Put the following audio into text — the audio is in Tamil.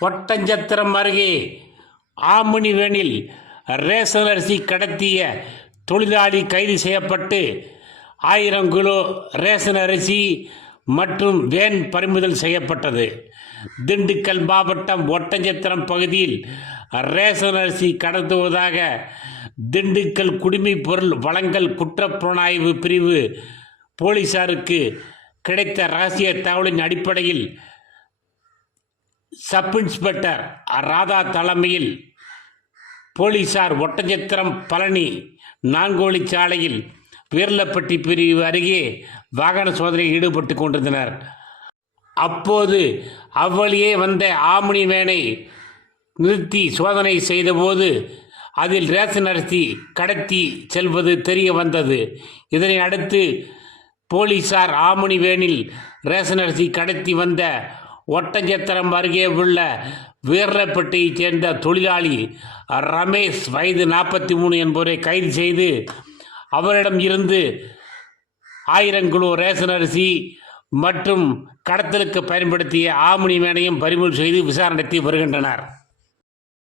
ஒட்டஞ்சத்திரம் அருகே ஆமணி வேனில் ரேஷன் அரிசி கடத்திய தொழிலாளி கைது செய்யப்பட்டு ஆயிரம் கிலோ ரேஷன் அரிசி மற்றும் வேன் பறிமுதல் செய்யப்பட்டது. திண்டுக்கல் மாவட்டம் ஒட்டஞ்சத்திரம் பகுதியில் ரேஷன் அரிசி கடத்துவதாக திண்டுக்கல் குடிமை பொருள் வழங்கல் குற்றப்புலனாய்வு பிரிவு போலீசாருக்கு கிடைத்த ரகசிய தகவலின் அடிப்படையில் சப் இன்ஸ்பெக்டர் ராதா தலைமையில் போலீசார் ஒட்டஞ்சத்திரம் பழனி நான்கோழி சாலையில் வீரலப்பட்டி பிரிவு அருகே வாகன சோதனையில் ஈடுபட்டு கொண்டிருந்தனர். அப்போது அவ்வழியே வந்த ஆமணி வேனை நிறுத்தி சோதனை செய்தபோது அதில் ரேஷன் அரிசி கடத்தி செல்வது தெரிய வந்தது. இதனை அடுத்து போலீசார் ஆமணி வேனில் ரேஷன் அரிசி கடத்தி வந்த ஒட்டஞ்சத்திரம் அருகே உள்ள வீரப்பட்டியைச் சேர்ந்த தொழிலாளி ரமேஷ் வயது நாற்பத்தி மூணு என்பவரை கைது செய்து அவரிடம் இருந்து ஆயிரம் கிலோ ரேஷன் அரிசி மற்றும் கடத்தலுக்கு பயன்படுத்திய ஆமணி மேனையும் பறிமுதல் செய்து விசாரணை நடத்தி வருகின்றனர்.